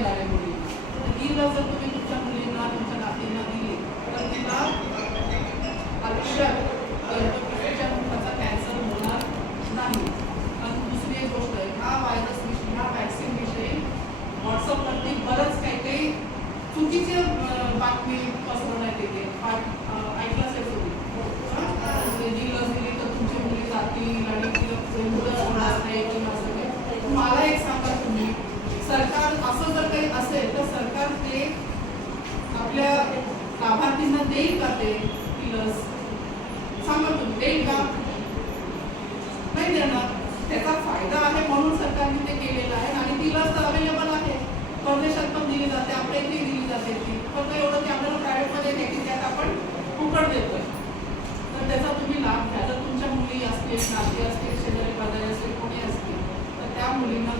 येणाऱ्या मुली, ही लस जर तुम्ही तुमच्या मुलींना तुमच्या नातींना दिली तर तिला आयुष्यात गर्भपिशवीच्या मुखाचा कॅन्सर होणार नाही. आणि दुसरी एक गोष्ट आहे, ह्या व्हायरस विषयी ह्या वॅक्सिन विषयी व्हॉट्सअपवरती बरंच काही काही चुकीची बातमी पसरवण्यात येते. ऐकलं असेल तुम्ही, जी लस दिली तर तुमची मुली जातील आणि मुलं होणार नाही किंवा असं काही. मला एक सांगा तुम्ही, सरकार असं जर काही असेल तर सरकार ते आपल्या लाभार्थींना देईल का? ते ती लस सांगा तुम्ही, देईल का? नाही देणार. त्याचा फायदा आहे म्हणून सरकारने ते केलेलं आहे आणि ती लस तर अवेलेबल आहे, परदेशात पण दिली जाते, आपल्या इथे दिली जाते. ती फक्त एवढं की आपल्याला प्रायव्हेटमध्ये घ्यायची, त्यात आपण फुकट देतोय. तर त्याचा तुम्ही लाभ घ्या. जर तुमच्या मुली असतील, नाती असतील, शेजारी पाजारी असतील, कोणी असतील तर त्या मुलींना